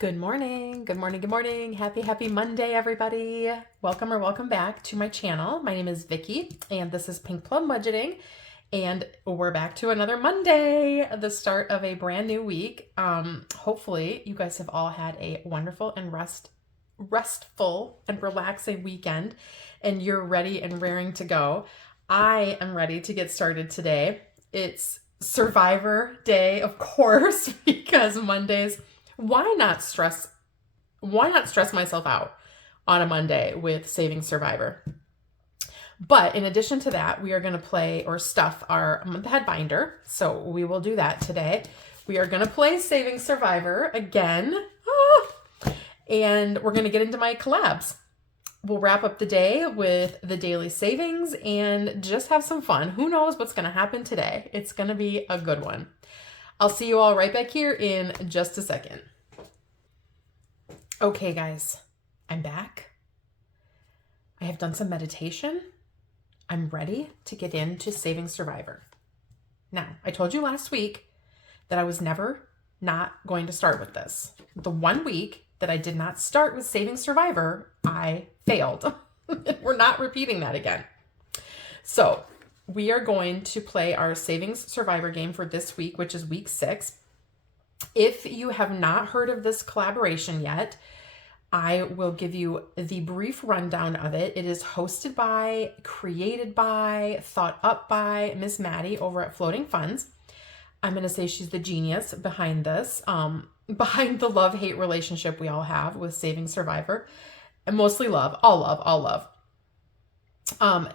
Good morning, good morning, good morning. Happy Monday, everybody. Welcome or welcome back to my channel. My name is Vicky, and this is Pink Plum Budgeting, and we're back to another Monday, the start of a brand new week. Hopefully, you guys have all had a wonderful and restful and relaxing weekend, and you're ready and raring to go. I am ready to get started today. It's Survivor Day, of course, because Mondays. Why not stress myself out on a Monday with Saving Survivor? But in addition to that, we are going to play or stuff our month ahead binder. So we will do that today. We are going to play Saving Survivor again. And we're going to get into my collabs. We'll wrap up the day with the daily savings and just have some fun. Who knows what's going to happen today? It's going to be a good one. I'll see you all right back here in just a second. Okay, guys, I'm back. I have done some meditation. I'm ready to get into Saving Survivor. Now, I told you last week that I was never not going to start with this. The 1 week that I did not start with Saving Survivor, I failed. We're not repeating that again. So we are going to play our Savings Survivor game for this week, which is week 6. If you have not heard of this collaboration yet, I will give you the brief rundown of it. It is hosted by, created by, thought up by Miss Madi over at Floating Funds. I'm going to say she's the genius behind this, behind the love-hate relationship we all have with Saving Survivor. And mostly love, all love.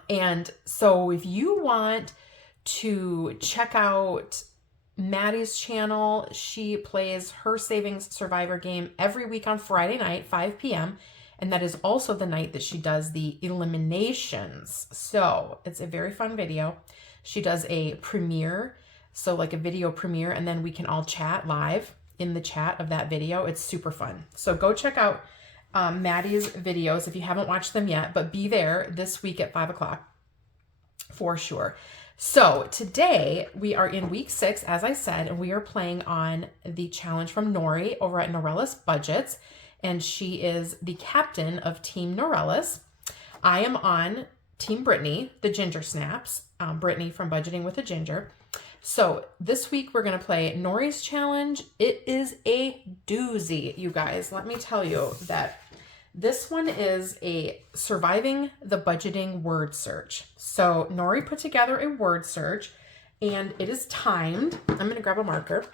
And so if you want to check out Maddie's channel, she plays her Savings Survivor game every week on Friday night, 5 p.m. And that is also the night that she does the eliminations. So it's a very fun video. She does a premiere, so like a video premiere, and then we can all chat live in the chat of that video. It's super fun. So go check out Maddie's videos if you haven't watched them yet, but be there this week at 5 o'clock for sure. So today we are in week 6, as I said, and we are playing on the challenge from Nori over at Norelis Budgets, and she is the captain of Team Norelis. I am on Team Brittnie, the Ginger Snaps, Brittnie from Budgeting with a Ginger. So this week we're going to play Nori's challenge. It is a doozy, you guys. Let me tell you that this one is a surviving the budgeting word search. So Nori put together a word search and it is timed. I'm going to grab a marker.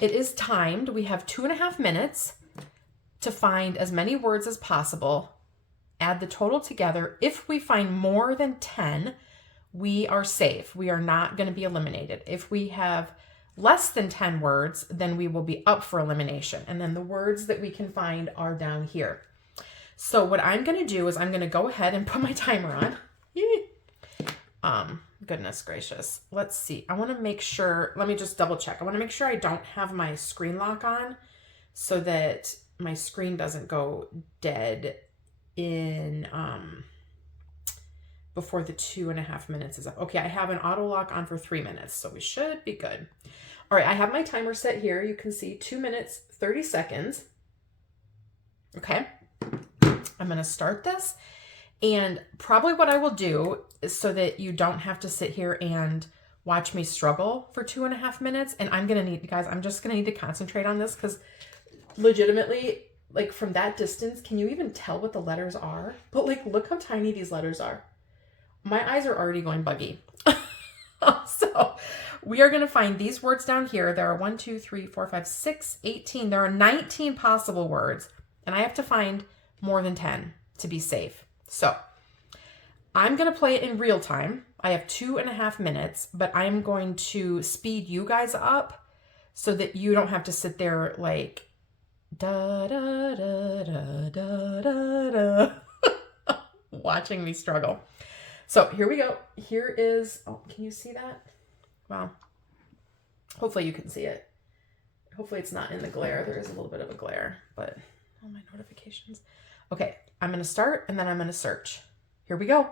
It is timed. We have 2.5 minutes to find as many words as possible. Add the total together. If we find more than 10, we are safe. We are not going to be eliminated. If we have less than 10 words, then we will be up for elimination. And then the words that we can find are down here. So what I'm going to do is I'm going to go ahead and put my timer on. Goodness gracious. Let's see. I want to make sure, let me just double check. I want to make sure I don't have my screen lock on so that my screen doesn't go dead in, before the 2.5 minutes is up. Okay, I have an auto lock on for 3 minutes, so we should be good. All right, I have my timer set here. You can see 2 minutes, 30 seconds. Okay, I'm gonna start this. And probably what I will do is so that you don't have to sit here and watch me struggle for 2.5 minutes. And I'm gonna need, guys, I'm just gonna need to concentrate on this because legitimately, like from that distance, can you even tell what the letters are? But like, look how tiny these letters are. My eyes are already going buggy. So we are going to find these words down here. There are 1, 2, 3, 4, 5, 6, 18. There are 19 possible words, and I have to find more than 10 to be safe. So I'm going to play it in real time. I have 2.5 minutes, but I'm going to speed you guys up so that you don't have to sit there like da da da da da da da watching me struggle. So here we go. Here is, oh, can you see that? Wow. Hopefully you can see it. Hopefully it's not in the glare. There is a little bit of a glare, but all my notifications. Okay, I'm going to start and then I'm going to search. Here we go.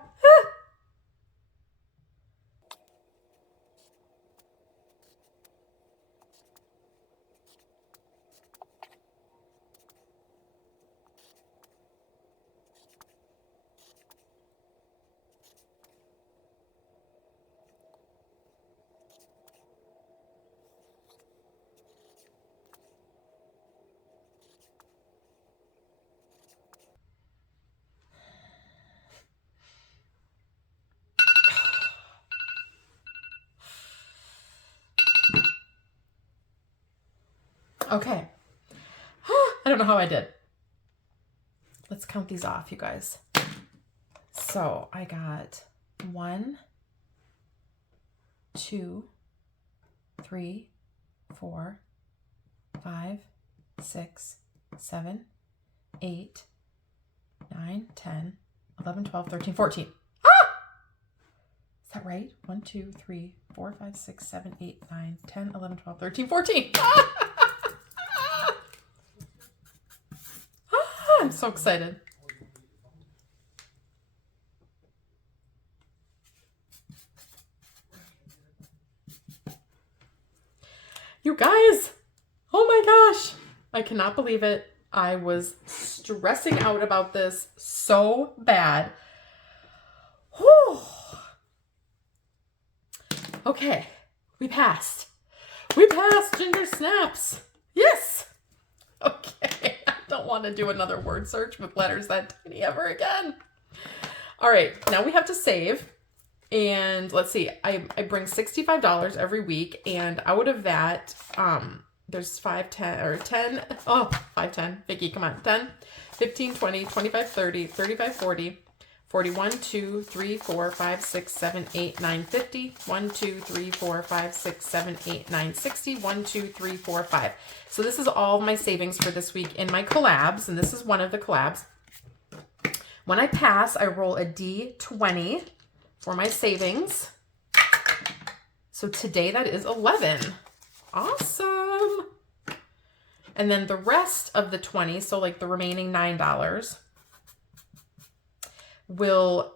Okay. I don't know how I did. Let's count these off, you guys. So I got 1, 2, 3, 4, 5, 6, 7, 8, 9, 10, 11, 12, 13, 14. Ah! Is that right? 1, 2, 3, 4, 5, 6, 7, 8, 9, 10, 11, 12, 13, 14. Ah! I'm so excited. You guys, oh my gosh, I cannot believe it. I was stressing out about this so bad. Whew. Okay, we passed. We passed Ginger Snaps. Yes. Okay, I don't want to do another word search with letters that tiny ever again. All right, now we have to save. And let's see, I bring $65 every week, and out of that, there's 5, 10, or 10, oh, 5, 10, Vicky, come on, 10, 15, 20, 25, 30, 35, 40, 41, 2, 3, 4, 5, 6, 7, 8, 9, 50, 1, 2, 3, 4, 5, 6, 7, 8, 9, 60, 1, 2, 3, 4, 5. So this is all my savings for this week in my collabs, and this is one of the collabs. When I pass, I roll a D20 for my savings. So today that is 11. Awesome. And then the rest of the 20, so like the remaining $9, will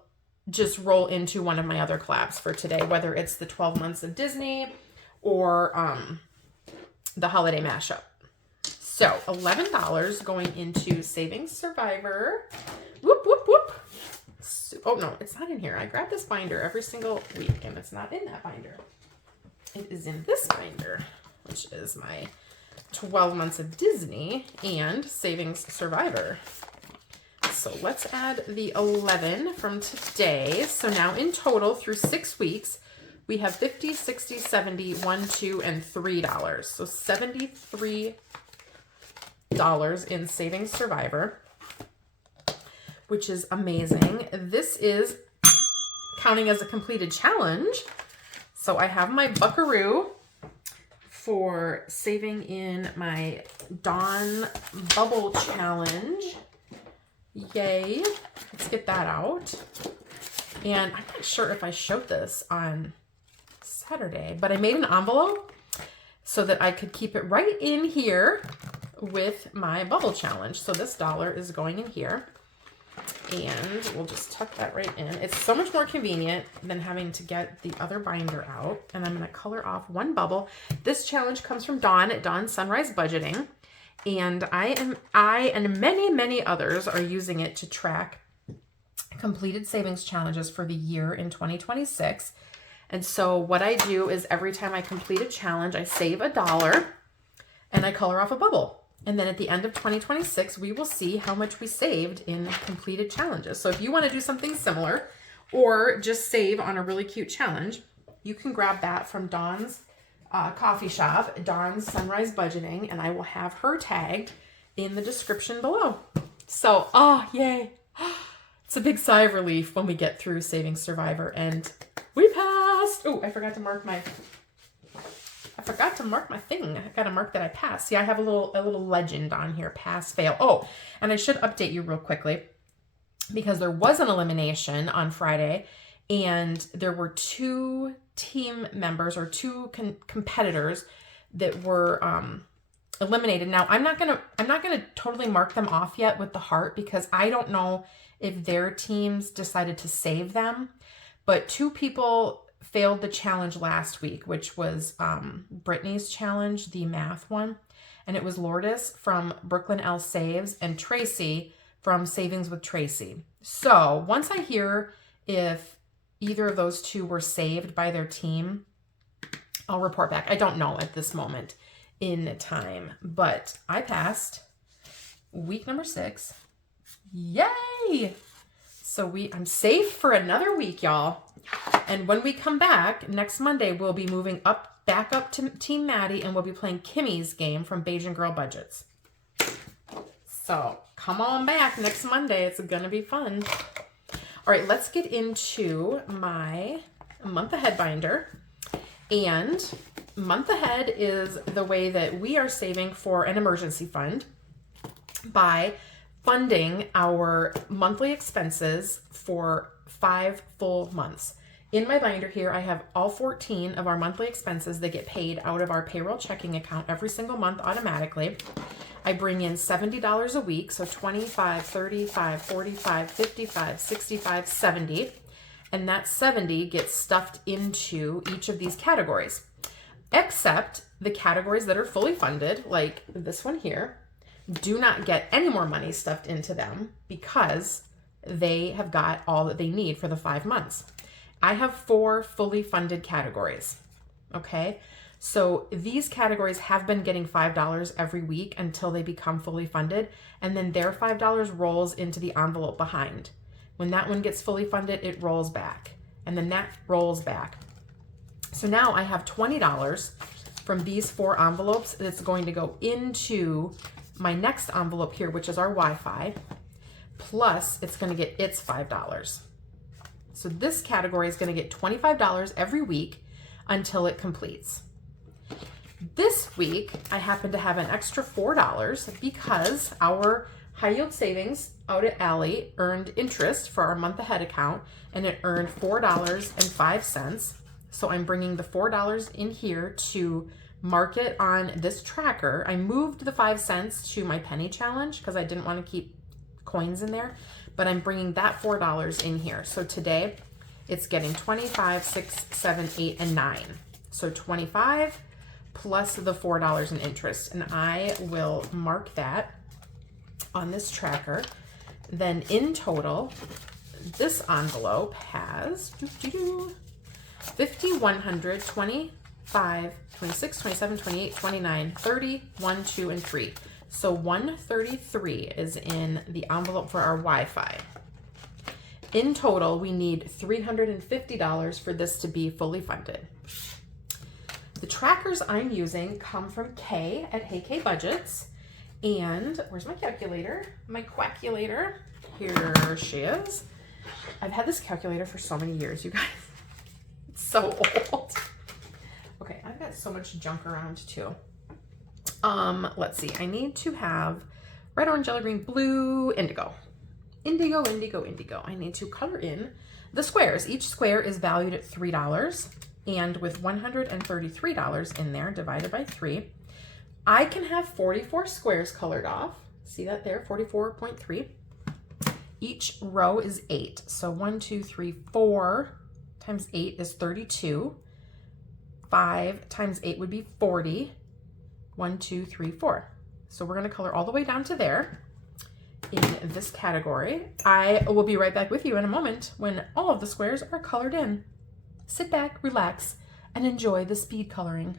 just roll into one of my other collabs for today, whether it's the 12 months of Disney or the holiday mashup. So $11 going into Savings Survivor. Whoop, whoop, whoop. Oh, no, it's not in here. I grab this binder every single week, and it's not in that binder. It is in this binder, which is my 12 months of Disney and Savings Survivor. So let's add the 11 from today. So now in total, through 6 weeks, we have $50, $60, $70, $1, $2, and $3. So $73 in Savings Survivor, which is amazing. This is counting as a completed challenge. So I have my buckaroo for saving in my Dawn Bubble Challenge. Yay. Let's get that out. And I'm not sure if I showed this on Saturday, but I made an envelope so that I could keep it right in here with my bubble challenge. So this dollar is going in here. And we'll just tuck that right in. It's so much more convenient than having to get the other binder out. And I'm going to color off one bubble. This challenge comes from Dawn at Dawn Sunrise Budgeting. And I and many, many others are using it to track completed savings challenges for the year in 2026. And so what I do is every time I complete a challenge, I save $1 and I color off a bubble. And then at the end of 2026, we will see how much we saved in completed challenges. So if you want to do something similar or just save on a really cute challenge, you can grab that from Dawn's coffee shop, Dawn's Sunrise Budgeting, and I will have her tagged in the description below. So, oh, yay. It's a big sigh of relief when we get through Saving Survivor and we passed. Oh, I forgot to mark my thing. I got to mark that I passed. See, I have a little legend on here, pass, fail. Oh, and I should update you real quickly because there was an elimination on Friday and there were 2 team members or 2 competitors that were eliminated. Now, I'm not going to totally mark them off yet with the heart because I don't know if their teams decided to save them, but 2 people failed the challenge last week, which was Brittnie's challenge, the math one. And it was Lourdes from Brooklyn L Saves and Traci from Savings with Traci. So once I hear if either of those 2 were saved by their team, I'll report back. I don't know at this moment in time, but I passed week number 6. Yay! So I'm safe for another week, y'all. And when we come back next Monday, we'll be moving up back up to Team Madi, and we'll be playing Kimmy's game from Bajan Girl Budgets. So come on back next Monday. It's going to be fun. All right, let's get into my month ahead binder. And month ahead is the way that we are saving for an emergency fund by funding our monthly expenses for 5 full months. In my binder here, I have all 14 of our monthly expenses that get paid out of our payroll checking account every single month automatically. I bring in $70 a week, so 25, 35, 45, 55, 65, 70. And that 70 gets stuffed into each of these categories, except the categories that are fully funded, like this one here, do not get any more money stuffed into them because they have got all that they need for the 5 months. I have 4 fully funded categories, okay? So these categories have been getting $5 every week until they become fully funded, and then their $5 rolls into the envelope behind. When that one gets fully funded, it rolls back, and then that rolls back. So now I have $20 from these 4 envelopes that's going to go into my next envelope here, which is our Wi-Fi, plus it's going to get its $5. So this category is going to get $25 every week until it completes. This week, I happen to have an extra $4 because our high yield savings out at Allie earned interest for our month ahead account, and it earned $4.05. So I'm bringing the $4 in here to mark it on this tracker. I moved the 5 cents to my penny challenge because I didn't want to keep coins in there, but I'm bringing that $4 in here. So today it's getting 25, 6, 7, 8, and 9. So 25 plus the $4 in interest, and I will mark that on this tracker. Then in total, this envelope has 50, 100, 25, 26, 27, 28, 29, 30, 1, 2, and 3. So 133 is in the envelope for our Wi-Fi. In total, we need $350 for this to be fully funded. The trackers I'm using come from Kay at Hey Kay Budgets. And where's my calculator? My quackulator. Here she is. I've had this calculator for so many years, you guys. It's so old. Okay, I've got so much junk around too. Let's see. I need to have red, orange, yellow, green, blue, indigo. Indigo, indigo, indigo. I need to color in the squares. Each square is valued at $3, and with $133 in there divided by 3, I can have 44 squares colored off. See that there? 44.3. Each row is 8. So 1, 2, 3, 4 times 8 is 32. 5 times 8 would be 40. 1, 2, 3, 4. So we're going to color all the way down to there in this category. I will be right back with you in a moment when all of the squares are colored in. Sit back, relax, and enjoy the speed coloring.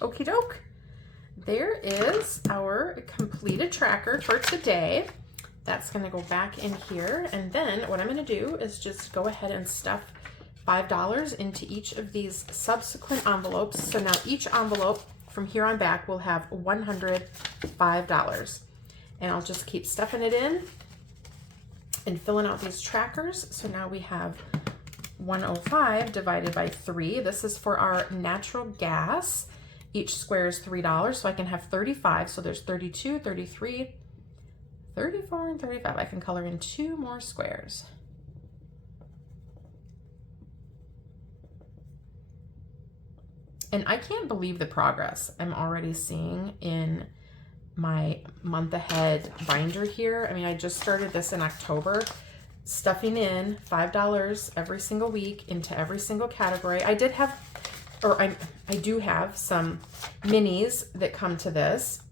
Okie doke. There is our completed tracker for today. That's going to go back in here. And then what I'm going to do is just go ahead and stuff $5 into each of these subsequent envelopes. So now each envelope from here on back will have $105. And I'll just keep stuffing it in and filling out these trackers. So now we have 105 divided by 3. This is for our natural gas. Each square is $3, so I can have 35. So there's 32, 33, 34, and 35. I can color in 2 more squares. And I can't believe the progress I'm already seeing in my month ahead binder here. I mean, I just started this in October, stuffing in $5 every single week into every single category. I did have, or I do have some minis that come to this.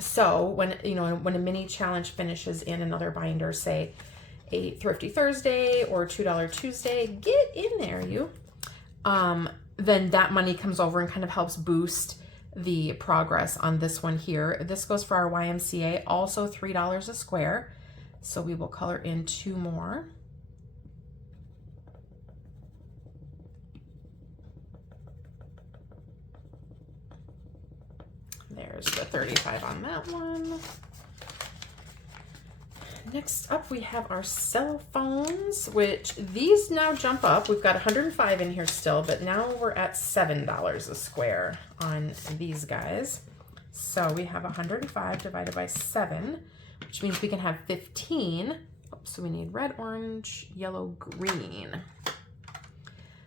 So when, you know, when a mini challenge finishes in another binder, say a Thrifty Thursday or $2 Tuesday, get in there, you. Then that money comes over and kind of helps boost the progress on this one here. This goes for our YMCA, also $3 a square. So we will color in 2 more. There's the 35 on that one. Next up, we have our cell phones, which these now jump up. We've got 105 in here still, but now we're at $7 a square on these guys. So we have 105 divided by 7, which means we can have 15. So we need red, orange, yellow, green.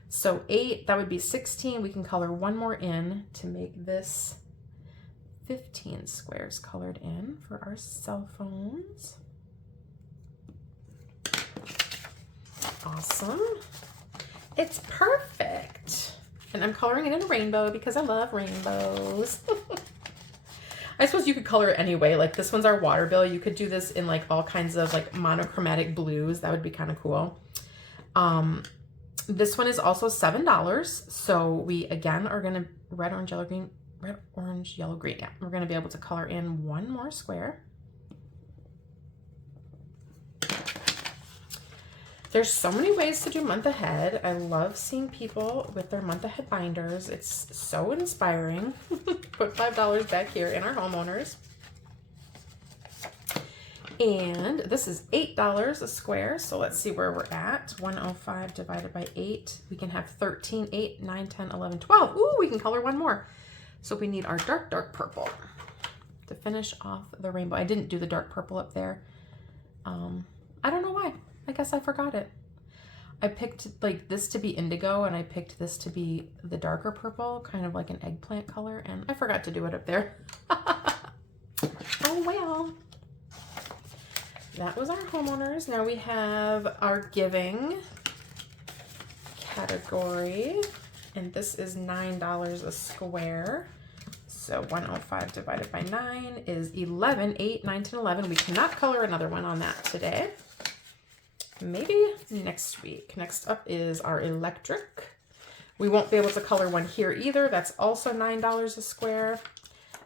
So 8, that would be 16. We can color 1 more in to make this 15 squares colored in for our cell phones. Awesome. It's perfect. And I'm coloring it in a rainbow because I love rainbows. I suppose you could color it anyway. Like this one's our water bill. You could do this in like all kinds of like monochromatic blues. That would be kind of cool. This one is also $7. So we again are going to red, orange, yellow, green, red, orange, yellow, green. Yeah, we're going to be able to color in 1 more square. There's so many ways to do month ahead. I love seeing people with their month ahead binders. It's so inspiring. Put $5 back here in our homeowners. And this is $8 a square. So let's see where we're at. 105 divided by 8. We can have 13, 8, 9, 10, 11, 12. Ooh, we can color 1 more. So we need our dark, dark purple to finish off the rainbow. I didn't do the dark purple up there. I don't know why. I guess I forgot it. I picked like this to be indigo and I picked this to be the darker purple, kind of like an eggplant color, and I forgot to do it up there. Oh well. That was our homeowners. Now we have our giving category, and this is $9 a square. So 105 divided by 9 is 11, 8, 9, 10, 11. We cannot color another one on that today. Maybe next week. Next up is our electric. We won't be able to color one here either. That's also $9 a square.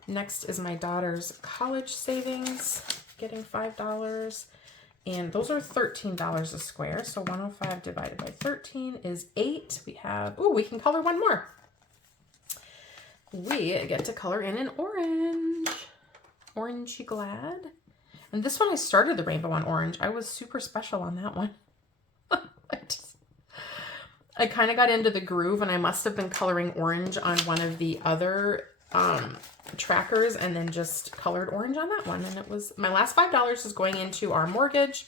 Next is my daughter's college savings, getting $5. And those are $13 a square. So 105 divided by 13 is 8. We have, ooh, we can color 1 more. We get to color in an orange. Orangey glad. And this one, I started the rainbow on orange. I was super special on that one. I kind of got into the groove, and I must have been coloring orange on one of the other trackers and then just colored orange on that one. And it was, my last $5 is going into our mortgage.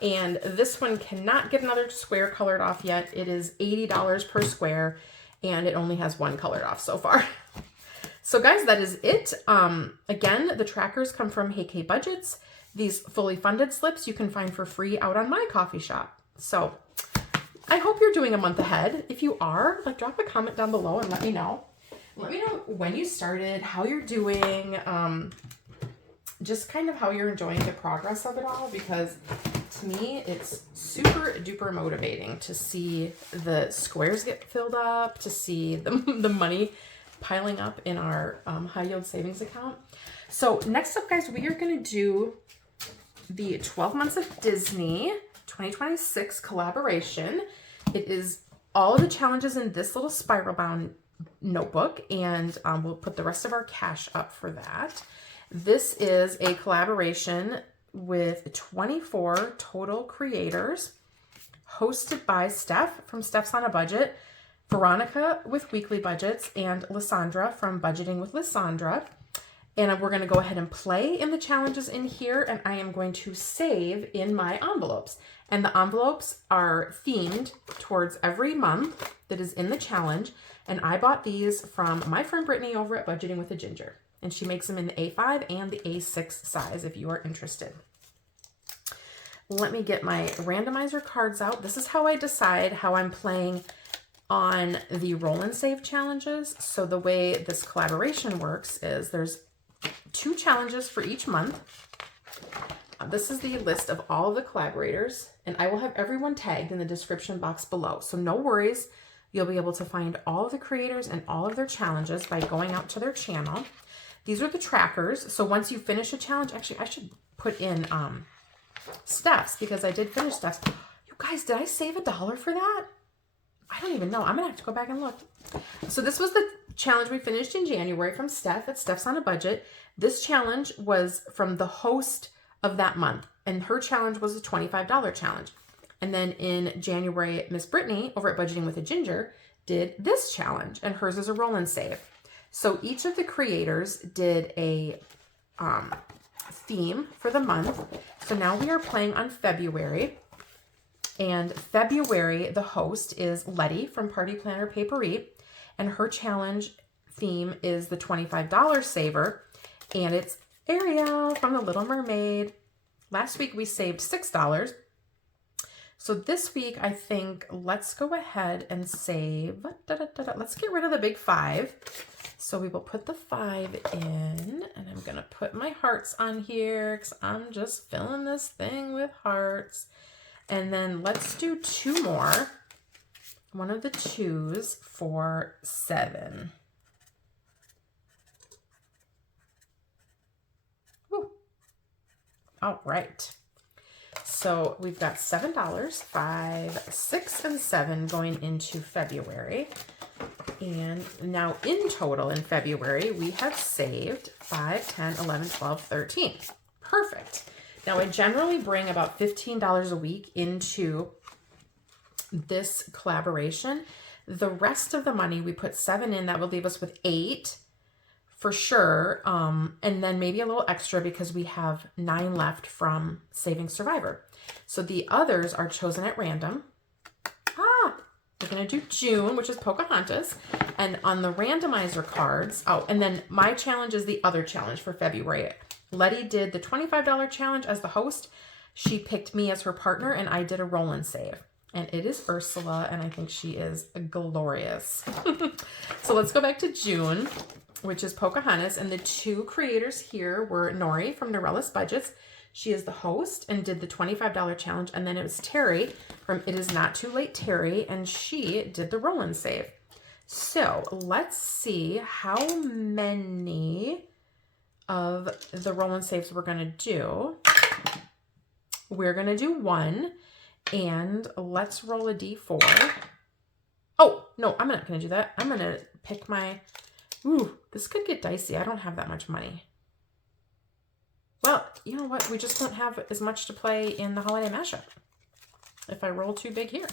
And this one cannot get another square colored off yet. It is $80 per square, and it only has 1 colored off so far. So guys, that is it. Again, the trackers come from Hey K Budgets. These fully funded slips you can find for free out on my coffee shop. So I hope you're doing a month ahead. If you are, like, drop a comment down below and let me know. Let me know when you started, how you're doing, just kind of how you're enjoying the progress of it all, because to me, it's super duper motivating to see the squares get filled up, to see the money piling up in our high yield savings account. So next up, guys, we are going to do the 12 months of Disney 2026 collaboration. It is all of the challenges in this little spiral bound notebook, and we'll put the rest of our cash up for that. This is a collaboration with 24 total creators, hosted by Steph from Steph's on a Budget, Veronica with Weekly Budgets, and Lysandra from Budgeting with Lysandra. And we're going to go ahead and play in the challenges in here, and I am going to save in my envelopes. And the envelopes are themed towards every month that is in the challenge. And I bought these from my friend Brittnie over at Budgeting with a Ginger. And she makes them in the A5 and the A6 size if you are interested. Let me get my randomizer cards out. This is how I decide how I'm playing on the roll and save challenges. So the way this collaboration works is there's 2 challenges for each month. This is the list of all of the collaborators, and I will have everyone tagged in the description box below. So no worries. You'll be able to find all of the creators and all of their challenges by going out to their channel. These are the trackers. So once you finish a challenge, actually I should put in Steph's, because I did finish Steph's. You guys, did I save $1 for that? I don't even know. I'm gonna have to go back and look. So this was the challenge we finished in January from Steph at Steph's on a Budget. This challenge was from the host of that month, and her challenge was a $25 challenge. And then in January, Miss Brittnie over at Budgeting with a Ginger did this challenge, and hers is a roll and save. So each of the creators did a theme for the month. So now we are playing on February. And February, the host is Letty from Party Planner Papery. And her challenge theme is the $25 saver. And it's Ariel from The Little Mermaid. Last week we saved $6. So this week, I think, let's go ahead and save. Let's get rid of the big 5. So we will put the 5 in, and I'm going to put my hearts on here because I'm just filling this thing with hearts. And then let's do 2 more. One of the 2s for 7. Woo. All right. So we've got $7, $5, $6, and $7 going into February. And now in total in February, we have saved 5, 10, 11, 12, 13. Perfect. Now I generally bring about $15 a week into this collaboration. The rest of the money, we put 7 in, that will leave us with 8 for sure. And then maybe a little extra because we have 9 left from Saving Survivor. So the others are chosen at random. We're going to do June, which is Pocahontas. And on the randomizer cards, and then my challenge is the other challenge for February. Letty did the $25 challenge as the host. She picked me as her partner, and I did a roll and save. And it is Ursula, and I think she is glorious. So let's go back to June, which is Pocahontas. And the 2 creators here were Nori from Norelis Budgets. She is the host and did the $25 challenge. And then it was Terry from It Is Not Too Late Terry, and she did the roll and save. So let's see how many of the roll and saves we're going to do. We're going to do 1, and let's roll a D4. Oh, no, I'm not going to do that. I'm going to pick my, this could get dicey. I don't have that much money. Well, you know what? We just don't have as much to play in the holiday mashup if I roll too big here.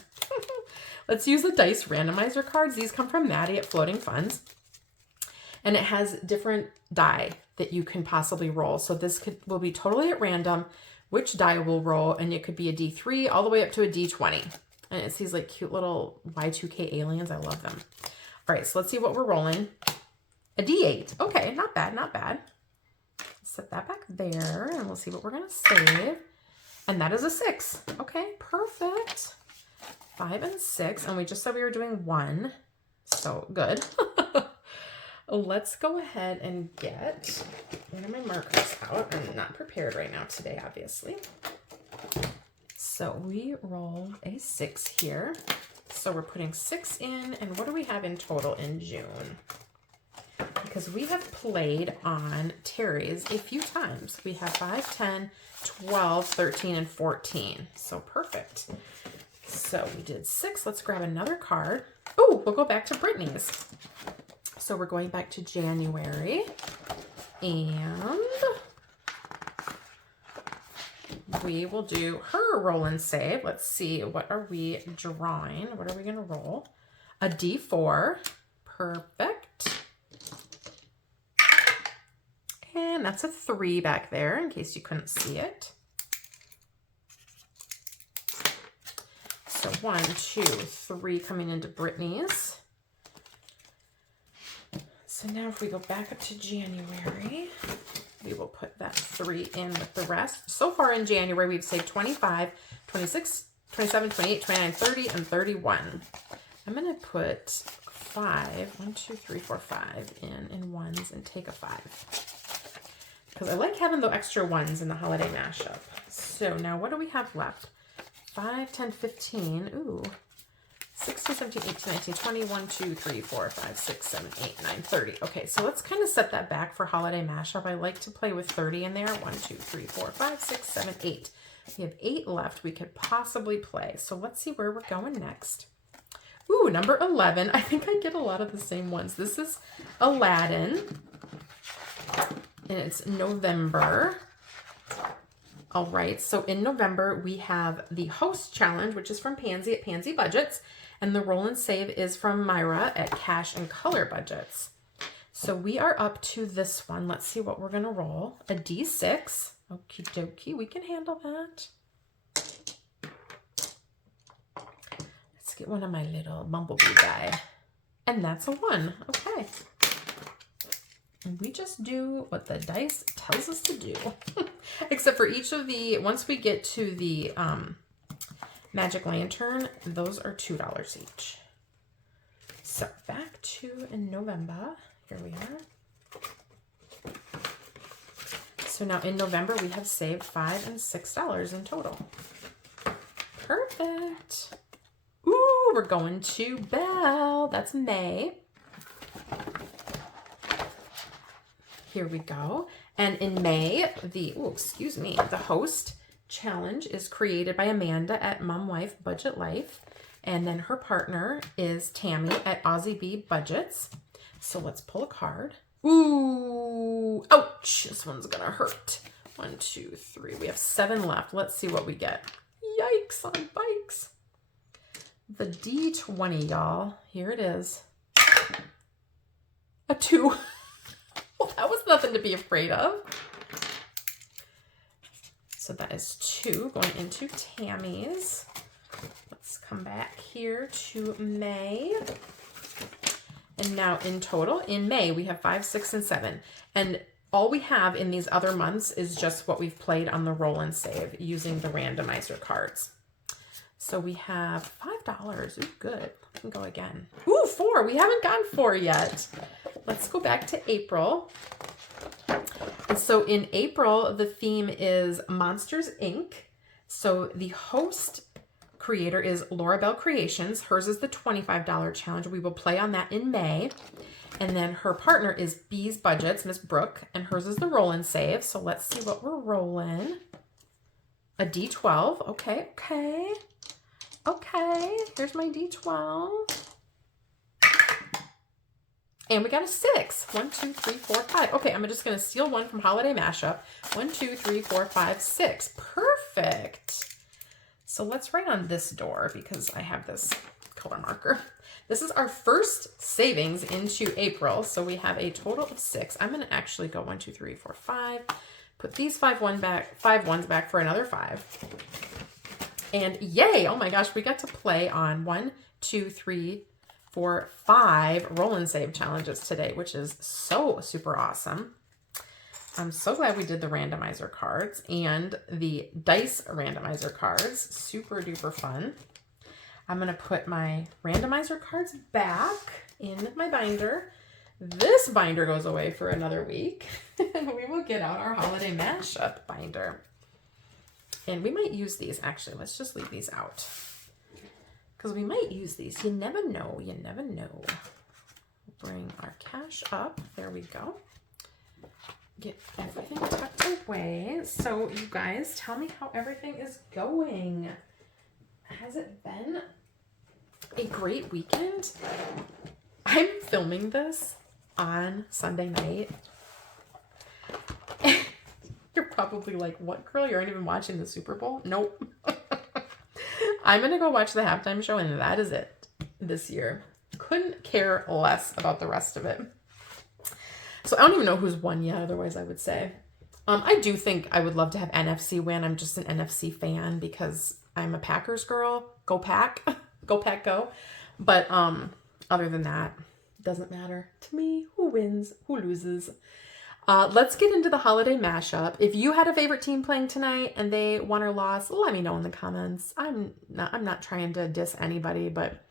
Let's use the dice randomizer cards. These come from Madi at Floating Funds. And it has different die that you can possibly roll. So this will be totally at random which die will roll. And it could be a D3 all the way up to a D20. And it's these like cute little Y2K aliens. I love them. All right, so let's see what we're rolling. A D8. Okay, not bad, not bad. Set that back there, and we'll see what we're going to save. And that is a 6. Okay, perfect. 5 and 6, and we just said we were doing 1. So good. Let's go ahead and get one of my markers out. I'm not prepared right now today, obviously. So we rolled a 6 here. So we're putting 6 in, and what do we have in total in June? Because we have played on Terry's a few times. We have 5, 10, 12, 13, and 14. So perfect. So we did 6. Let's grab another card. Oh, we'll go back to Brittnie's. So we're going back to January. And we will do her roll and save. Let's see. What are we drawing? What are we going to roll? A D4. Perfect. And that's a 3 back there in case you couldn't see it. So 1, 2, 3 coming into Brittnie's. So now if we go back up to January, we will put that 3 in with the rest. So far in January, we've saved 25, 26, 27, 28, 29, 30, and 31. I'm going to put 5, 1, 2, 3, 4, 5 in ones and take a 5. Because I like having the extra ones in the holiday mashup. So now what do we have left? 5, 10, 15. Ooh, 16, 17, 18, 19, 20, 1, 2, 3, 4, 5, 6, 7, 8, 9, 30. Okay, so let's kind of set that back for holiday mashup. I like to play with 30 in there. 1, 2, 3, 4, 5, 6, 7, 8. We have 8 left we could possibly play. So let's see where we're going next. Ooh, number 11. I think I get a lot of the same ones. This is Aladdin, and it's November. All right, so in November, we have the host challenge, which is from Pansy at Pansy Budgets, and the roll and save is from Myra at Cash and Color Budgets. So we are up to this one. Let's see what we're gonna roll. A D6. Okie dokie, we can handle that. Let's get one of my little bumblebee die. And that's a 1, okay. And we just do what the dice tells us to do. Except for each of the, once we get to the Magic Lantern, those are $2 each. So back to in November, here we are. So now in November, we have saved $5 and $6 in total. Perfect. Ooh, we're going to Belle. That's May. Here we go. And in May, the host challenge is created by Amanda at Mom Wife Budget Life. And then her partner is Tammy at Aussie Bee Budgets. So let's pull a card. Ooh, ouch, this one's gonna hurt. 1, 2, 3, we have 7 left. Let's see what we get. Yikes on bikes. The D20, y'all. Here it is. A 2. Well, that was nothing to be afraid of. So that is 2 going into Tammy's. Let's come back here to May. And now in total, in May, we have 5, 6, and 7. And all we have in these other months is just what we've played on the roll and save using the randomizer cards. So we have $5. Ooh, good. We can go again. Ooh, 4. We haven't gotten 4 yet. Let's go back to April. And so in April, the theme is Monsters, Inc. So the host creator is Laura Bell Creations. Hers is the $25 challenge. We will play on that in May. And then her partner is Bee's Budgets, Miss Brooke, and hers is the roll and save. So let's see what we're rolling. A D12. Okay, okay. Okay, here's my D12. And we got a 6. 1, 2, 3, 4, 5. Okay, I'm just going to steal one from Holiday Mashup. 1, 2, 3, 4, 5, 6. Perfect. So let's write on this door because I have this color marker. This is our first savings into April. So we have a total of 6. I'm going to actually go 1, 2, 3, 4, 5. Put these 5 ones back for another 5. And yay! Oh my gosh, we got to play on 1, 2, 3, 4, 5 roll and save challenges today, which is so super awesome. I'm so glad we did the randomizer cards and the dice randomizer cards. Super duper fun. I'm going to put my randomizer cards back in my binder. This binder goes away for another week. And we will get out our holiday mashup binder. And we might use these, actually. Let's just leave these out. Because we might use these. You never know. You never know. Bring our cash up. There we go. Get everything tucked away. So, you guys, tell me how everything is going. Has it been a great weekend? I'm filming this on Sunday night. You're probably like, what, girl? You aren't even watching the Super Bowl? Nope. I'm going to go watch the halftime show, and that is it this year. Couldn't care less about the rest of it. So I don't even know who's won yet, otherwise I would say. I do think I would love to have NFC win. I'm just an NFC fan because I'm a Packers girl. Go Pack. Go Pack, go. But other than that, doesn't matter to me who wins, who loses. Let's get into the holiday mashup. If you had a favorite team playing tonight and they won or lost, let me know in the comments. I'm not trying to diss anybody, but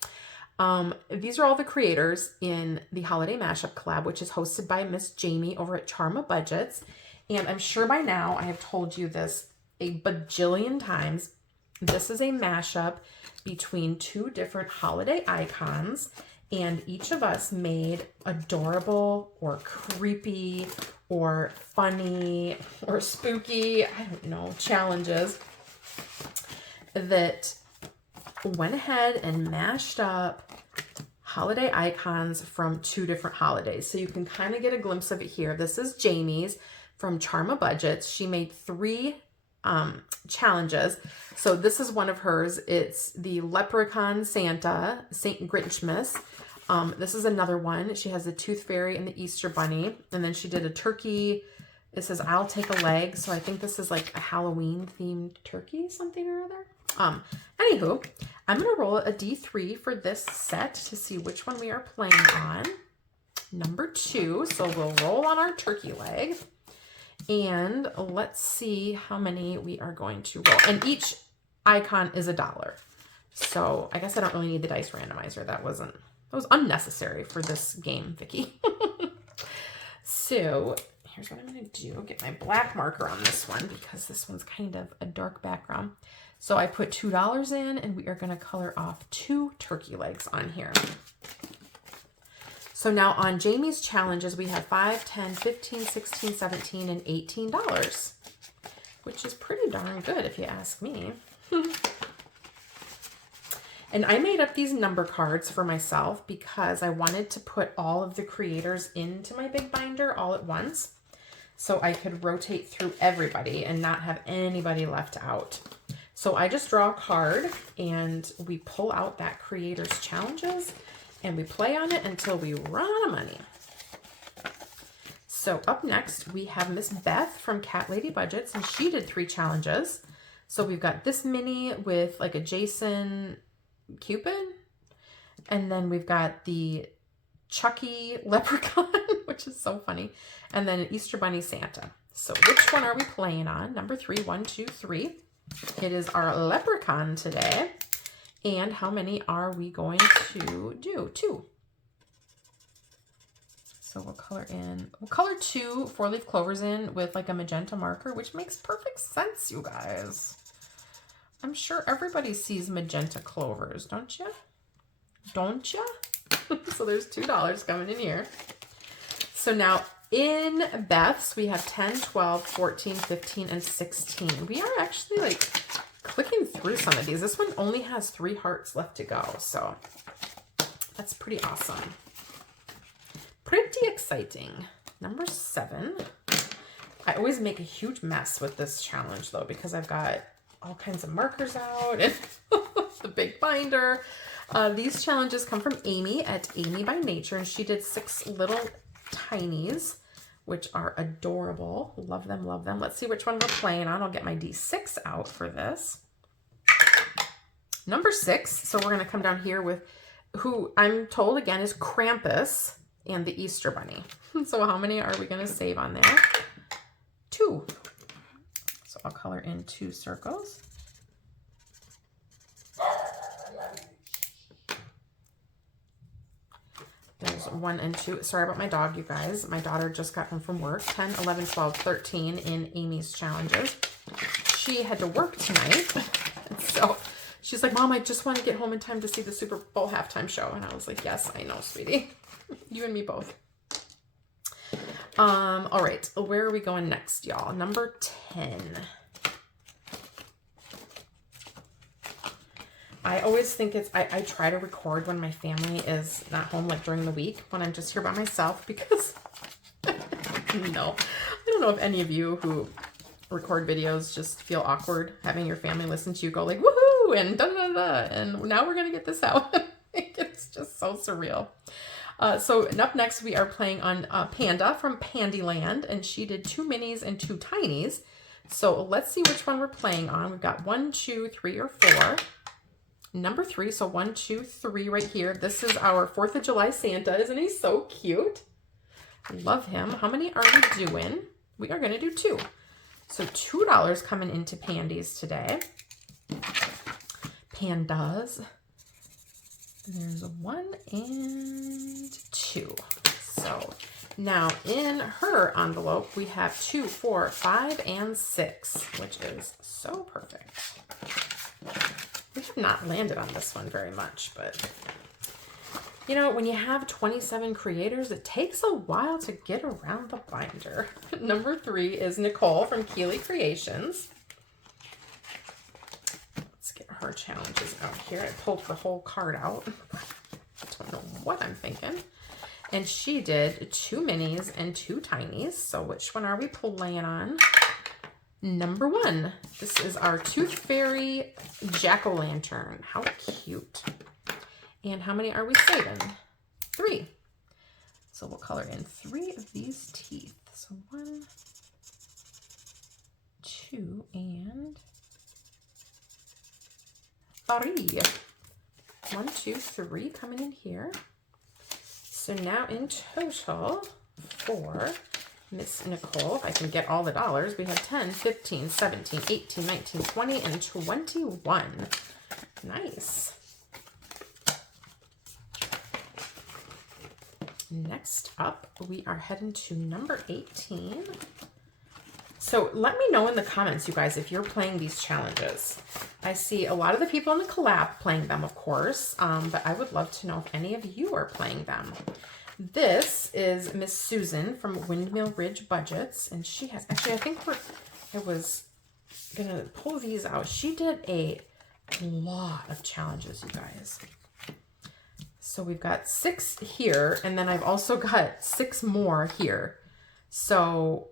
these are all the creators in the holiday mashup collab, which is hosted by Miss Jamie over at Charma Budgets. And I'm sure by now I have told you this a bajillion times, This is a mashup between two different holiday icons, and each of us made adorable or creepy or funny or spooky, I don't know, challenges that went ahead and mashed up holiday icons from two different holidays. So you can kind of get a glimpse of it here. This is Jamie's from Charma Budgets. She made 3 challenges. So this is one of hers. It's the Leprechaun Santa, Saint Grinchmas. This is another one. She has the Tooth Fairy and the Easter Bunny. And then she did a turkey. It says, I'll take a leg. So I think this is like a Halloween themed turkey, something or other. Anywho, I'm going to roll a D3 for this set to see which one we are playing on. Number 2. So we'll roll on our turkey leg. And let's see how many we are going to roll. And each icon is $1. So I guess I don't really need the dice randomizer. That was unnecessary for this game, Vicky. So here's what I'm going to do. Get my black marker on this one because this one's kind of a dark background. So I put $2 in, and we are going to color off 2 turkey legs on here. So now on Jamie's challenges, we have $5, $10, $15, $16, $17, and $18, which is pretty darn good if you ask me. And I made up these number cards for myself because I wanted to put all of the creators into my big binder all at once so I could rotate through everybody and not have anybody left out. So I just draw a card and we pull out that creator's challenges and we play on it until we run out of money. So up next, we have Miss Beth from Cat Lady Budgets, and she did 3 challenges. So we've got this mini with like a Jason Cupid, and then we've got the Chucky Leprechaun, which is so funny, and then an Easter Bunny Santa. So which one are we playing on? Number 3, 1, 2, 3. It is our Leprechaun today. And how many are we going to do? 2. So we'll color 2 4-leaf clovers in with like a magenta marker, which makes perfect sense, you guys. I'm sure everybody sees magenta clovers, don't you? Don't you? So there's $2 coming in here. So now in Beth's, we have 10, 12, 14, 15, and 16. We are actually like clicking through some of these. This one only has 3 hearts left to go, so that's pretty awesome. Pretty exciting. Number 7. I always make a huge mess with this challenge though because I've got all kinds of markers out and the big binder. These challenges come from Amy at Amy by Nature, and she did 6 little tinies, which are adorable. Love them, love them. Let's see which one we're playing on. I'll get my D6 out for this. Number 6. So we're going to come down here with who I'm told again is Krampus and the Easter Bunny. So how many are we going to save on there? 2. So I'll color in 2 circles. There's 1 and 2. Sorry about my dog, you guys. My daughter just got home from work. 10, 11, 12, 13 in Amy's challenges. She had to work tonight. So she's like, Mom, I just want to get home in time to see the Super Bowl halftime show. And I was like, yes, I know, sweetie. You and me both. All right. Where are we going next, y'all? Number 10. I always think I try to record when my family is not home, like during the week, when I'm just here by myself, because no, I don't know if any of you who record videos just feel awkward having your family listen to you go like, woohoo, and da da da, and now we're going to get this out. It's just so surreal. So up next, we are playing on Panda from Pandyland, and she did 2 minis and 2 tinies. So let's see which one we're playing on. We've got 1, 2, 3, or 4. Number 3, so 1, 2, 3 right here. This is our 4th of July Santa. Isn't he so cute? Love him. How many are we doing? We are going to do 2. So $2 coming into Pandies today. Pandas. There's 1 and 2. So now in her envelope, we have 2, 4, 5, and 6, which is so perfect. not landed on this one very much, but you know, when you have 27 creators, it takes a while to get around the binder. Number 3 is Nicole from Keely Creations. Let's get her challenges out here. I pulled her whole card out. I don't know what I'm thinking. And she did 2 minis and 2 tinies. So which one are we playing on? Number 1. This is our Tooth Fairy Jack-o'-lantern. How cute. And how many are we saving? 3. So we'll color in 3 of these teeth. So 1, 2, and 3. 1, 2, 3 coming in here. So now in total for Miss Nicole, if I can get all the dollars, we have 10, 15, 17, 18, 19, 20, and 21. Nice. Next up, we are heading to number 18. So let me know in the comments, you guys, if you're playing these challenges. I see a lot of the people in the collab playing them, of course, but I would love to know if any of you are playing them. This is Miss Susan from Windmill Ridge Budgets, and she has, actually, I think I was going to pull these out. She did a lot of challenges, you guys. So we've got 6 here, and then I've also got 6 more here. So,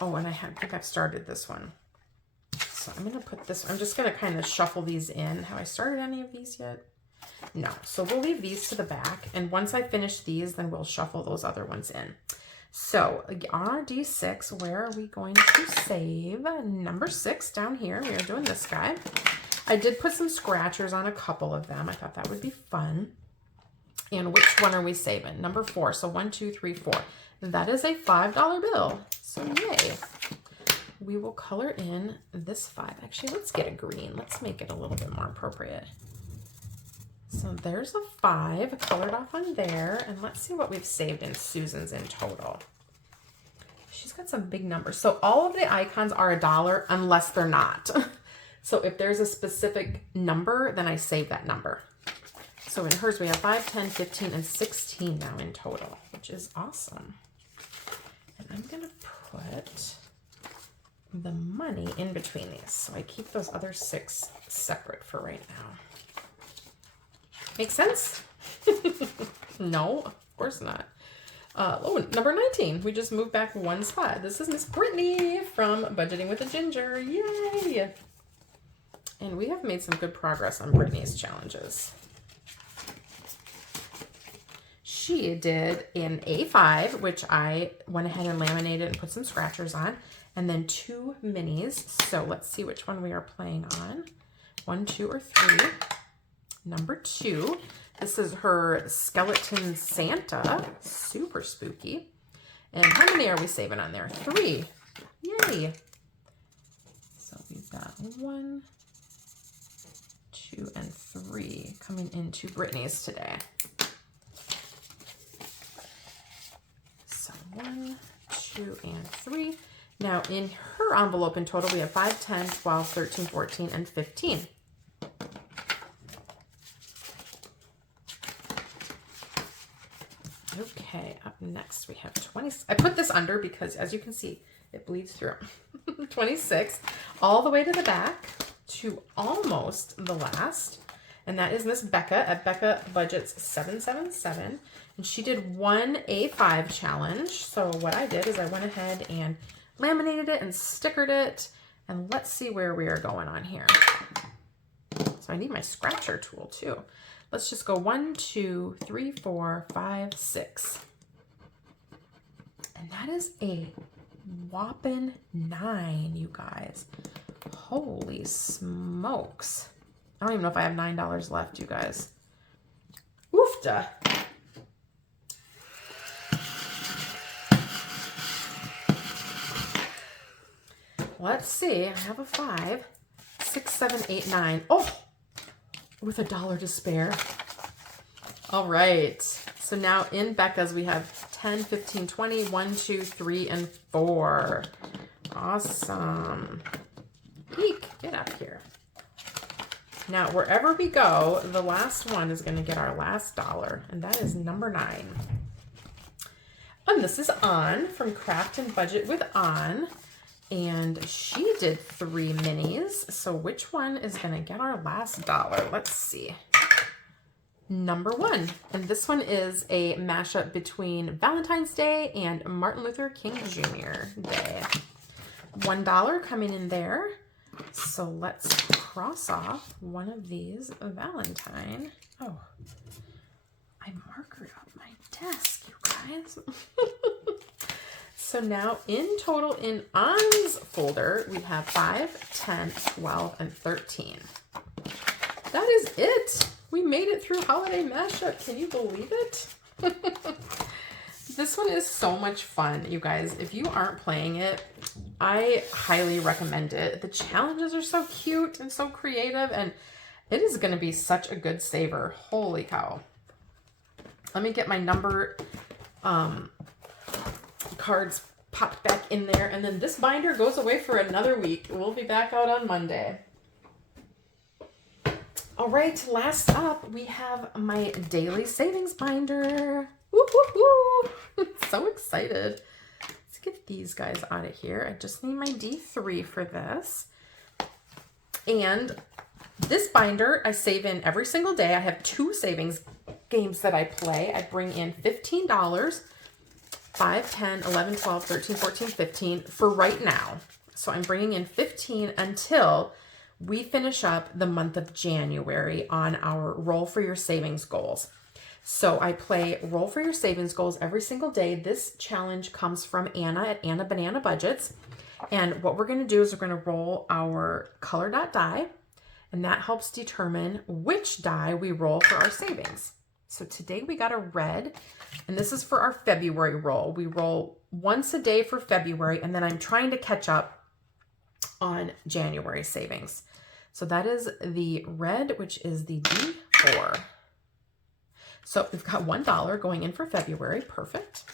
oh, and I think I've started this one. So I'm going to put this, I'm just going to kind of shuffle these in. Have I started any of these yet? No. So we'll leave these to the back, and once I finish these, then we'll shuffle those other ones in. So on our D6, where are we going to save? Number 6 down here. We are doing this guy. I did put some scratchers on a couple of them. I thought that would be fun. And which one are we saving? Number 4. So 1, 2, 3, 4. That is a $5 bill. So yay. We will color in this 5. Actually, let's get a green. Let's make it a little bit more appropriate. So there's a 5 colored off on there. And let's see what we've saved in Susan's in total. She's got some big numbers. So all of the icons are $1 unless they're not. So if there's a specific number, then I save that number. So in hers, we have 5, 10, 15, and 16 now in total, which is awesome. And I'm going to put the money in between these. So I keep those other 6 separate for right now. Make sense? No, of course not. Oh, number 19. We just moved back 1 spot. This is Miss Brittnie from Budgeting with a Ginger. Yay! And we have made some good progress on Brittnie's challenges. She did an A5, which I went ahead and laminated and put some scratchers on, and then 2 minis. So let's see which one we are playing on. 1, 2, or 3. Number 2. This is her Skeleton Santa. Super spooky. And how many are we saving on there? 3. Yay. So we've got 1, 2, and 3 coming into Brittnie's today. So 1, 2, and 3. Now in her envelope in total, we have 5, 10, 12, 13, 14, and 15. Okay, up next we have 20. I put this under because, as you can see, it bleeds through. 26, all the way to the back to almost the last. And that is Miss Becca at Becca Budgets 777. And she did 1 A5 challenge. So what I did is I went ahead and laminated it and stickered it. And let's see where we are going on here. So I need my scratcher tool too. Let's just go 1, 2, 3, 4, 5, 6. And that is a whopping 9, you guys. Holy smokes. I don't even know if I have $9 left, you guys. Oofta. Let's see. I have a 5, 6, 7, 8, 9. Oh, with $1 to spare. All right. So now in Becca's, we have 10, 15, 20, 1, 2, 3, and 4. Awesome. Eek, get up here. Now, wherever we go, the last one is going to get our last dollar, and that is number 9. And this is On from Craft and Budget with On, and she did 3 minis. So which one is going to get our last dollar? Let's see. Number 1, and this one is a mashup between Valentine's Day and Martin Luther King Jr. Day. $1 coming in there. So let's cross off one of these Valentine. Oh, I markered up my desk, you guys. So now in total in On's folder, we have 5, 10, 12, and 13. That is it. We made it through Holiday Mashup. Can you believe it? This one is so much fun, you guys. If you aren't playing it, I highly recommend it. The challenges are so cute and so creative, and it is going to be such a good saver. Holy cow. Let me get my number cards popped back in there, and then this binder goes away for another week. We'll be back out on Monday. All right, last up, we have my daily savings binder. Woo-hoo-hoo. So excited. Let's get these guys out of here. I just need my D3 for this. And this binder I save in every single day. I have 2 savings games that I play. I bring in $15, 5, 10, 11, 12, 13, 14, 15 for right now. So I'm bringing in 15 until we finish up the month of January on our Roll for Your Savings Goals. So I play Roll for Your Savings Goals every single day. This challenge comes from Anna at Anna Banana Budgets. And what we're going to do is we're going to roll our color dot die, and that helps determine which die we roll for our savings. So today we got a red, and this is for our February roll. We roll once a day for February, and then I'm trying to catch up on January savings. So that is the red, which is the D4. So we've got $1 going in for February. Perfect.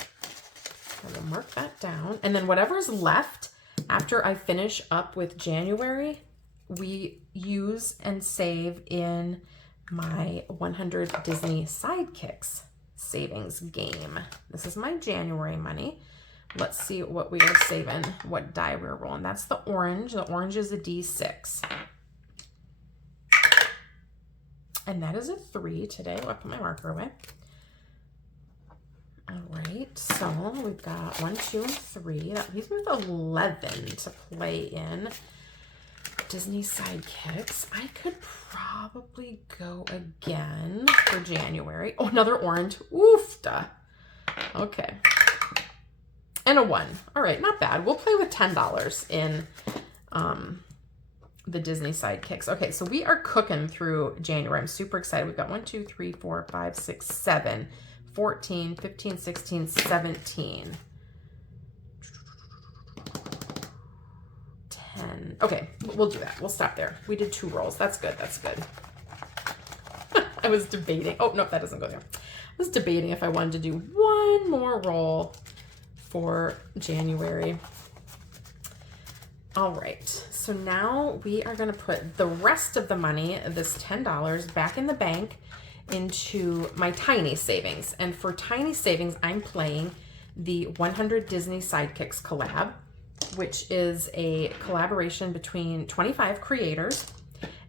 I will mark that down. And then whatever's left after I finish up with January, we use and save in my 100 Disney Sidekicks savings game. This is my January money. Let's see what we are saving, what die we're rolling. That's the orange. The orange is a D6. And that is a 3 today. I'll put my marker away. All right, so we've got 1, 2, and 3. That leaves me with 11 to play in. Disney Sidekicks. I could probably go again for January. Oh, another orange. Oofta. Okay. And a 1. All right, not bad. We'll play with $10 in the Disney Sidekicks. Okay, so we are cooking through January. I'm super excited. We've got 1, 2, 3, 4, 5, 6, 7, 14, 15, 16, 17. 10. Okay, we'll do that. We'll stop there. We did 2 rolls. That's good. That's good. I was debating. Oh, no, that doesn't go there. I was debating if I wanted to do 1 more roll for January. All right, so now we are going to put the rest of the money, this $10, back in the bank into my tiny savings. And for tiny savings, I'm playing the 100 Disney Sidekicks collab, which is a collaboration between 25 creators,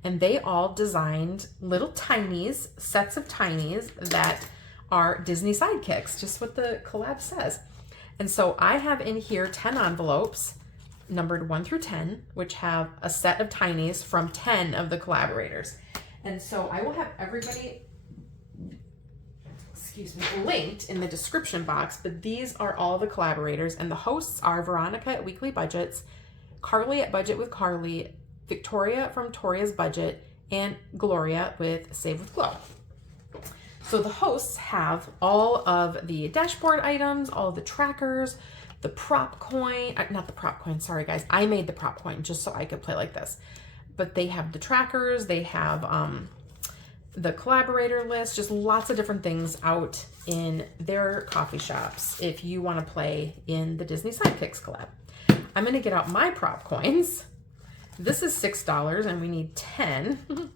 and they all designed little tinies, sets of tinies that are Disney Sidekicks, just what the collab says. And so I have in here 10 envelopes numbered 1 through 10, which have a set of tinies from 10 of the collaborators. And so I will have everybody, linked in the description box, but these are all the collaborators, and the hosts are Veronica at Weekly Budgets, Carly at Budget with Carly, Victoria from Toria's Budget, and Gloria with Save with Glow. So the hosts have all of the dashboard items, all of the trackers, the prop coin, not the prop coin, sorry guys. I made the prop coin just so I could play like this. But they have the trackers, they have the collaborator list, just lots of different things out in their coffee shops if you want to play in the Disney Sidekicks collab. I'm going to get out my prop coins This is $6 and we need 10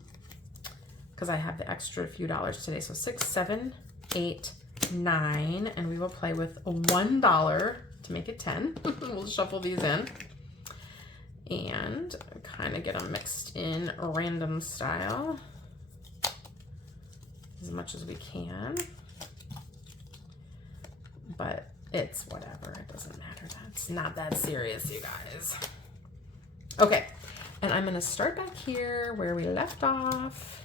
because I have the extra few dollars today. So 6, 7, 8, 9, and we will play with $1 to make it 10. We'll shuffle these in and kind of get them mixed in random style as much as we can. But it's whatever, it doesn't matter. That's not that serious, you guys. Okay, and I'm gonna start back here where we left off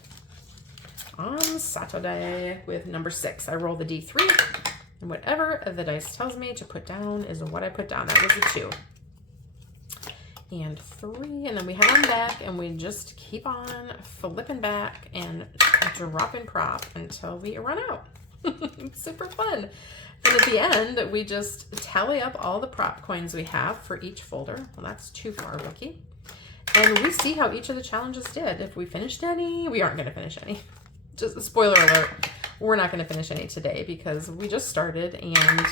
on Saturday with number 6. I roll the D3, and whatever the dice tells me to put down is what I put down. That was a 2. And 3, and then we head on back, and we just keep on flipping back and dropping prop until we run out. It's super fun. And at the end, we just tally up all the prop coins we have for each folder. Well, that's too far, Rookie. And we see how each of the challenges did. If we finished any, we aren't going to finish any. Just a spoiler alert, we're not going to finish any today because we just started and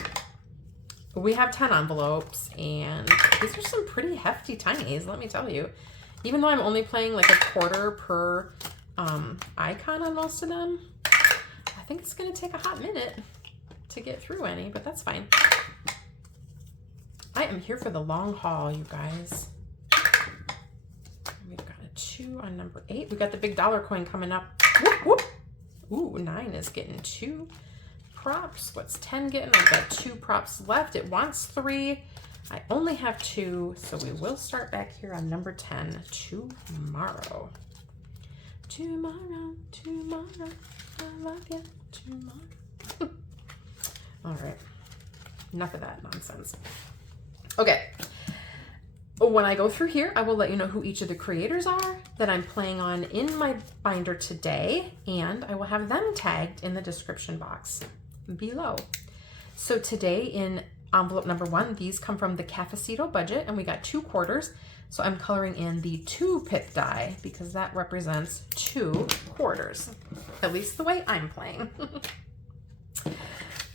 we have 10 envelopes, and these are some pretty hefty tinies, let me tell you. Even though I'm only playing like a quarter per icon on most of them, I think it's going to take a hot minute to get through any, but that's fine. I am here for the long haul, you guys. We've got a 2 on number 8. We've got the big dollar coin coming up. Whoop, whoop. Ooh, 9 is getting 2 props. What's 10 getting? I've got 2 props left. It wants 3. I only have 2, so we will start back here on number 10 tomorrow. Tomorrow, I love you tomorrow. All right, enough of that nonsense. Okay, when I go through here, I will let you know who each of the creators are that I'm playing on in my binder today, and I will have them tagged in the description box below. So today in envelope number 1, these come from the Cafecito budget, and we got 2 quarters. So I'm coloring in the 2 pip die because that represents 2 quarters, at least the way I'm playing.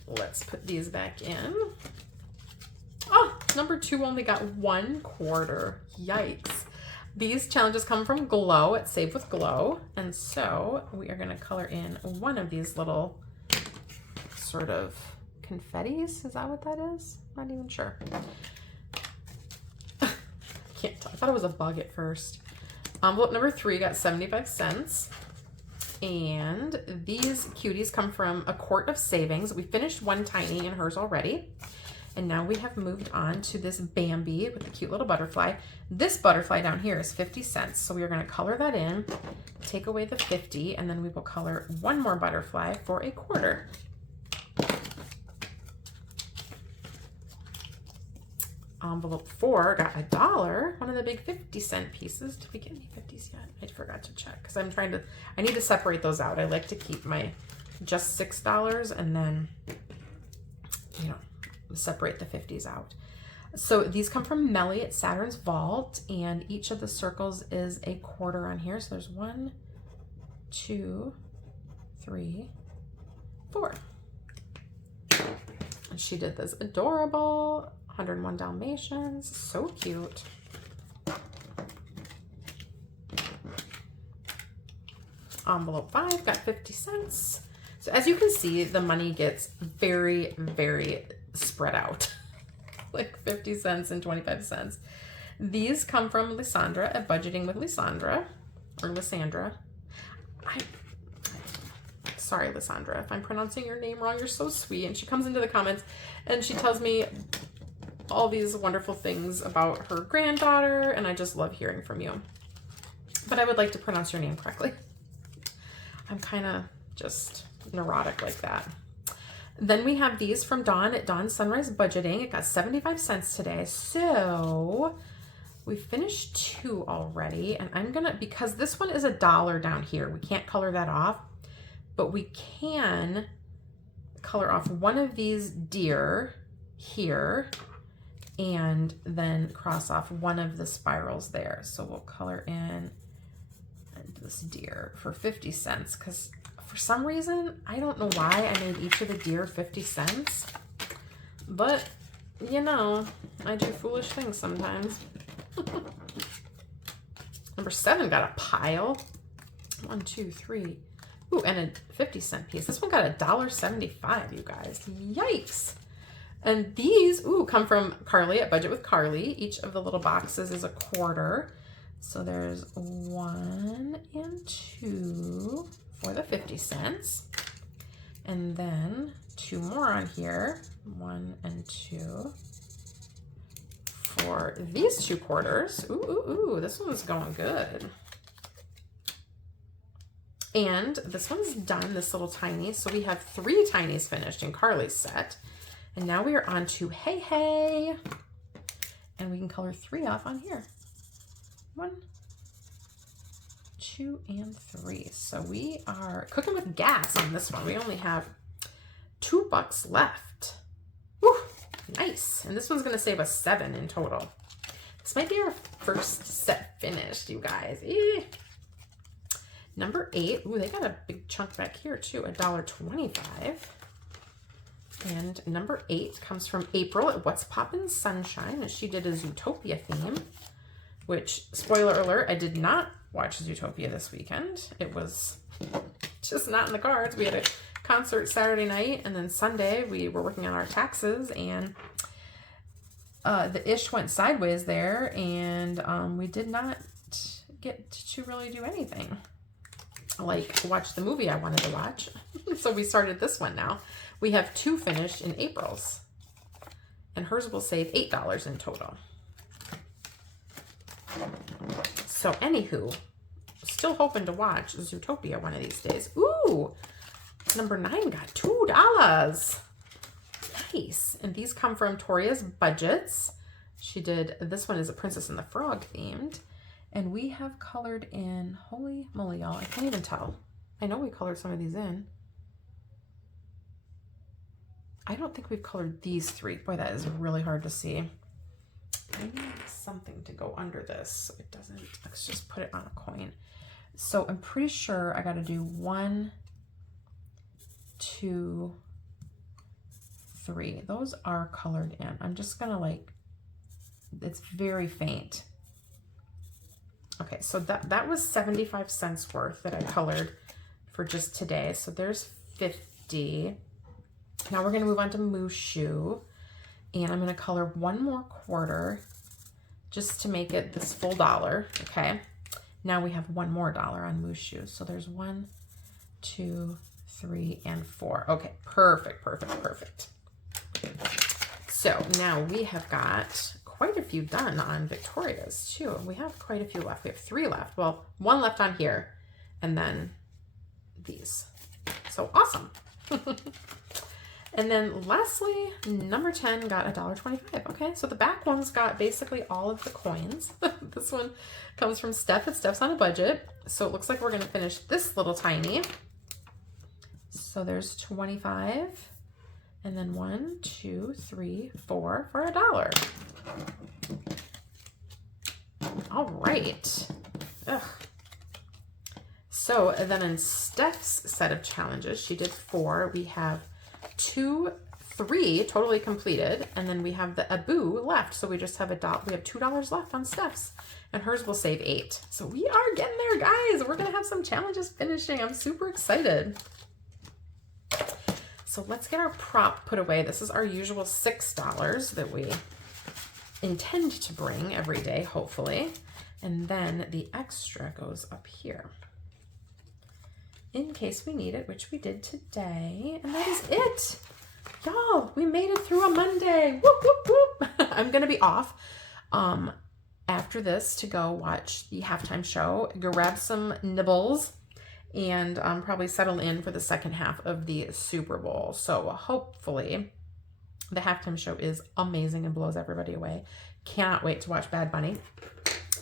Let's put these back in. Oh, number 2 only got 1 quarter. Yikes. These challenges come from Glow at Save with Glow. And so we are going to color in one of these little sort of confettis. Is that what that is? Not even sure. Can't tell. I thought it was a bug at first. Envelope number 3 got 75 cents. And these cuties come from A Quart of Savings. We finished one tiny in hers already. And now we have moved on to this Bambi with the cute little butterfly. This butterfly down here is 50 cents. So we are going to color that in, take away the 50, and then we will color one more butterfly for a quarter. Envelope 4 got $1, one of the big 50-cent pieces. Did we get any 50s yet? I forgot to check because I need to separate those out. I like to keep my just $6 and then, you know, separate the 50s out. So these come from Melly at Saturn's Vault, and each of the circles is a quarter on here. So there's 1, 2, 3, 4. And she did this adorable 101 Dalmatians, so cute. Envelope 5 got 50 cents. So as you can see, the money gets very, very spread out, like 50 cents and 25 cents. These come from Lysandra at Budgeting with Lysandra, or Lysandra. Sorry, Lysandra, if I'm pronouncing your name wrong. You're so sweet. And she comes into the comments and she tells me all these wonderful things about her granddaughter, and I just love hearing from you. But I would like to pronounce your name correctly. I'm kind of just neurotic like that. Then we have these from Dawn at Dawn Sunrise Budgeting. It got 75 cents today. So we finished 2 already, and I'm gonna, because this one is $1 down here, we can't color that off, but we can color off one of these deer here and then cross off one of the spirals there. So we'll color in this deer for 50 cents because for some reason, I don't know why I made each of the deer 50 cents, but you know, I do foolish things sometimes. number 7 got a pile. 1, 2, 3. Ooh, and a 50-cent piece. This one got $1.75, you guys. Yikes. And these, ooh, come from Carly at Budget with Carly. Each of the little boxes is a quarter. So there's 1 and 2 for the 50 cents. And then 2 more on here. 1 and 2 for these 2 quarters. Ooh, ooh, ooh, this one's going good. And this one's done, this little tiny. So we have 3 tinies finished in Carly's set. And now we are on to Hey Hey. And we can color 3 off on here. 1, 2, and 3. So we are cooking with gas on this one. We only have $2 left. Woo, nice. And this one's gonna save us 7 in total. This might be our first set finished, you guys. Number 8, ooh, they got a big chunk back here too, $1.25. And number 8 comes from April at What's Poppin' Sunshine. And she did a Zootopia theme, which, spoiler alert, I did not watch Zootopia this weekend. It was just not in the cards. We had a concert Saturday night, and then Sunday we were working on our taxes, and the ish went sideways there, and we did not get to really do anything like watch the movie I wanted to watch. So we started this one now. We have 2 finished in April's, and hers will save $8 in total. So anywho, still hoping to watch Zootopia one of these days. Ooh, number 9 got $2. Nice. And these come from Toria's Budgets. She did, this one is a Princess and the Frog themed. And we have colored in, holy moly, y'all, I can't even tell. I know we colored some of these in. I don't think we've colored these 3. Boy, that is really hard to see. I need something to go under this so it doesn't, let's just put it on a coin. So I'm pretty sure I got to do 1, 2, 3. Those are colored in. I'm just gonna like, it's very faint. Okay, so that was 75 cents worth that I colored for just today. So there's 50. Now we're gonna move on to Mushu, and I'm gonna color 1 more quarter just to make it this full $1, okay? Now we have 1 more $1 on Mushu. So there's 1, 2, 3, and 4. Okay, perfect, perfect, perfect. So now we have got quite a few done on Victoria's too. We have quite a few left. We have 3 left. Well, 1 left on here, and then these. So awesome. And then lastly, number 10 got $1.25. Okay, so the back one's got basically all of the coins. This one comes from Steph at Steph's on a Budget. So it looks like we're gonna finish this little tiny. So there's 25, and then 1, 2, 3, 4 for $1. All right. Ugh. So then in Steph's set of challenges, she did 4. We have 2, 3 totally completed, and then we have the Abu left. So we just have we have $2 left on Steph's, and hers will save 8. So we are getting there, guys. We're gonna have some challenges finishing. I'm super excited. So let's get our prop put away. This is our usual $6 that we intend to bring every day, hopefully. And then the extra goes up here in case we need it, which we did today. And that is it. Y'all, we made it through a Monday. Whoop, whoop, whoop. I'm going to be off after this to go watch the halftime show, grab some nibbles, and probably settle in for the second half of the Super Bowl. So hopefully the halftime show is amazing and blows everybody away. Cannot wait to watch Bad Bunny.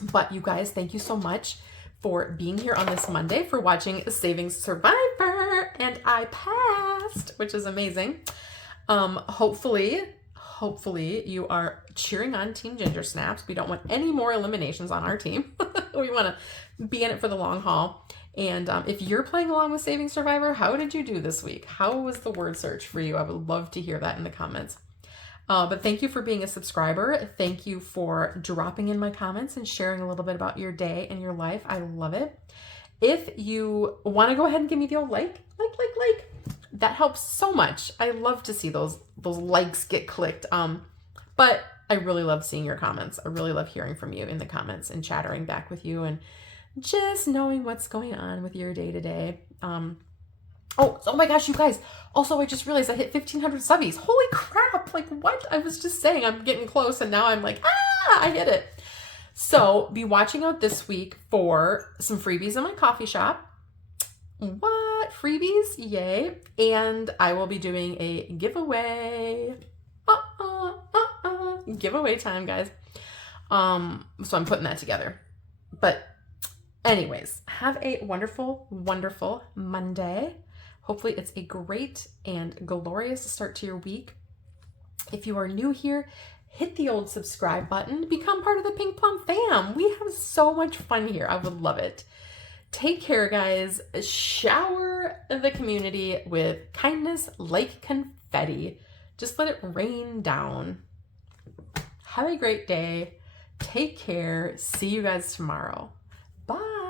But you guys, thank you so much for being here on this Monday, for watching Saving Survivor. And I passed, which is amazing. Hopefully you are cheering on Team Ginger Snaps. We don't want any more eliminations on our team. We want to be in it for the long haul. And if you're playing along with Saving Survivor, how did you do this week? How was the word search for you? I would love to hear that in the comments. But thank you for being a subscriber. Thank you for dropping in my comments and sharing a little bit about your day and your life. I love it. If you want to go ahead and give me the old like, that helps so much. I love to see those likes get clicked. But I really love seeing your comments. I really love hearing from you in the comments and chattering back with you and just knowing what's going on with your day to day. Oh my gosh, you guys. Also, I just realized I hit 1,500 subbies. Holy crap. Like, what? I was just saying I'm getting close, and now I'm like, I hit it. So be watching out this week for some freebies in my coffee shop. What? Freebies? Yay. And I will be doing a giveaway. Giveaway time, guys. So I'm putting that together. But anyways, have a wonderful, wonderful Monday. Hopefully it's a great and glorious start to your week. If you are new here, hit the old subscribe button. Become part of the Pink Plum fam. We have so much fun here. I would love it. Take care, guys. Shower the community with kindness like confetti. Just let it rain down. Have a great day. Take care. See you guys tomorrow. Bye.